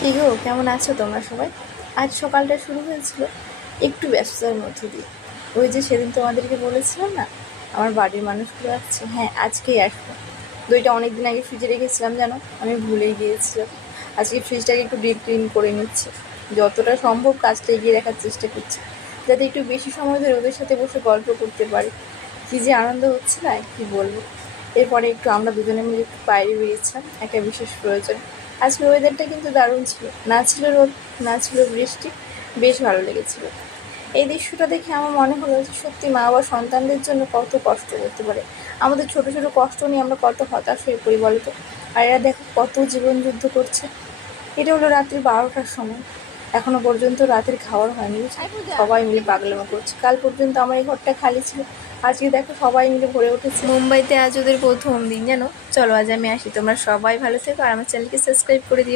কি গো, কেমন আছো তোমরা সবাই? আজ সকালটা শুরু হয়েছিল একটু ব্যস্ততার মধ্য দিয়ে। ওই যে সেদিন তোমাদেরকে বলেছিলাম না, আমার বাড়ির মানুষগুলো আসছে। হ্যাঁ, আজকেই আসবো। দইটা অনেক দিন আগে ফ্রিজে রেখেছিলাম, জানো, আমি ভুলেই গিয়েছিলাম। আজকে ফ্রিজটাকে একটু ডিপ ক্লিন করে নিচ্ছি। যতটা সম্ভব কাজটা এগিয়ে রাখার চেষ্টা করছি, যাতে একটু বেশি সময় ধরে ওদের সাথে বসে গল্প করতে পারি। কী যে আনন্দ হচ্ছে না, কি বলবো। এরপরে একটু আমরা দুজনে মিলে একটু বাইরে বেরিয়েছিলাম একটা বিশেষ প্রয়োজন। আজকের ওয়েদারটা কিন্তু দারুণ ছিল, না ছিল রোদ, না ছিল বৃষ্টি। বেশ ভালো লেগেছিল। এই দৃশ্যটা দেখে আমার মনে হলো যে সত্যি মা বাবা সন্তানদের জন্য কত কষ্ট করতে পারে। আমাদের ছোট ছোট কষ্ট নিয়ে আমরা কত হতাশ হয়ে পড়ি বলতো। আর এরা দেখো কত জীবন যুদ্ধ করছে। এটা হলো রাত্রি 12টার সময়, এখনো পর্যন্ত রাতের খাওয়ার হয়নি। সবাই মিলে পাগলামো করছে। কাল পর্যন্ত আমার এই ঘরটা খালি ছিল, আজকে দেখো সবাই মিলে ভরে উঠেছে। মুম্বাইতে আজ ওদের প্রথম দিন, জানো। চলো, আজ আমি আসি। তোমরা সবাই ভালো থেকো আর আমার চ্যানেলকে সাবস্ক্রাইব করে দিও।